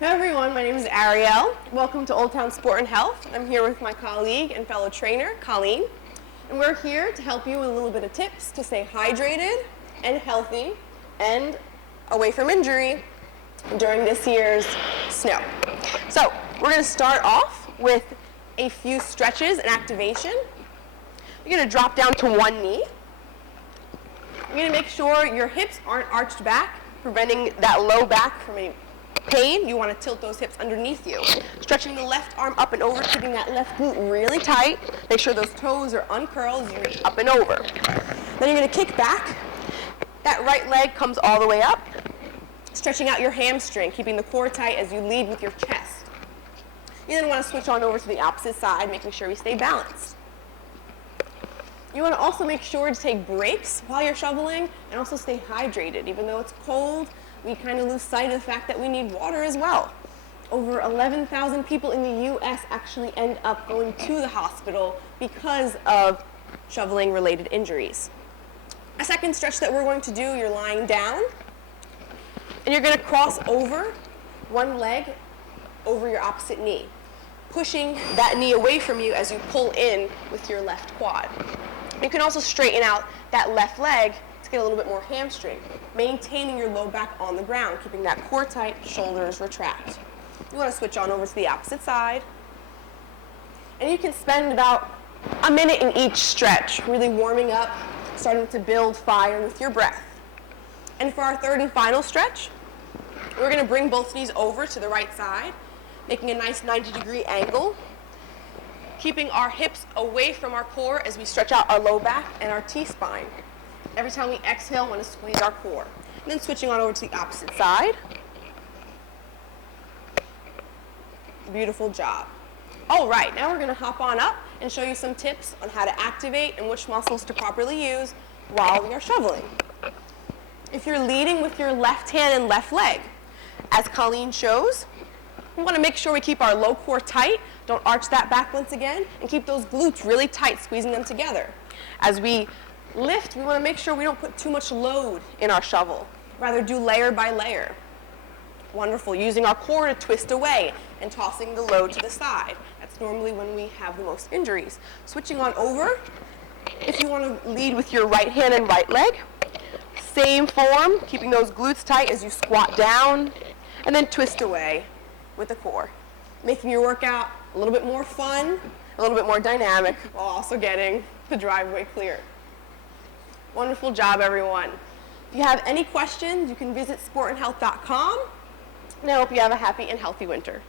Hey everyone, my name is Ariel. Welcome to Old Town Sport and Health. I'm here with my colleague and fellow trainer, Colleen. And we're here to help you with a little bit of tips to stay hydrated and healthy and away from injury during this year's snow. So we're going to start off with a few stretches and activation. You're going to drop down to one knee. You're going to make sure your hips aren't arched back, preventing that low back from any pain. You want to tilt those hips underneath you. Stretching the left arm up and over, keeping that left glute really tight. Make sure those toes are uncurled as you reach up and over. Then you're going to kick back. That right leg comes all the way up. Stretching out your hamstring, keeping the core tight as you lead with your chest. You then want to switch on over to the opposite side, making sure we stay balanced. You want to also make sure to take breaks while you're shoveling and also stay hydrated. Even though it's cold, we kind of lose sight of the fact that we need water as well. Over 11,000 people in the U.S. actually end up going to the hospital because of shoveling-related injuries. A second stretch that we're going to do, you're lying down, and you're going to cross over one leg over your opposite knee, pushing that knee away from you as you pull in with your left quad. You can also straighten out that left leg to get a little bit more hamstring, maintaining your low back on the ground, keeping that core tight, shoulders retract. You want to switch on over to the opposite side. And you can spend about a minute in each stretch, really warming up, starting to build fire with your breath. And for our third and final stretch, we're going to bring both knees over to the right side, making a nice 90-degree angle, keeping our hips away from our core as we stretch out our low back and our T-spine. Every time we exhale, we want to squeeze our core. And then switching on over to the opposite side. Beautiful job. All right, now we're going to hop on up and show you some tips on how to activate and which muscles to properly use while we are shoveling. If you're leading with your left hand and left leg, as Colleen shows, we want to make sure we keep our low core tight, don't arch that back once again, and keep those glutes really tight, squeezing them together. As we lift, we want to make sure we don't put too much load in our shovel. Rather do layer by layer. Wonderful. Using our core to twist away and tossing the load to the side. That's normally when we have the most injuries. Switching on over, if you want to lead with your right hand and right leg, same form, keeping those glutes tight as you squat down, and then twist away with the core. Making your workout a little bit more fun, a little bit more dynamic, while also getting the driveway clear. Wonderful job, everyone. If you have any questions, you can visit sportandhealth.com, and I hope you have a happy and healthy winter.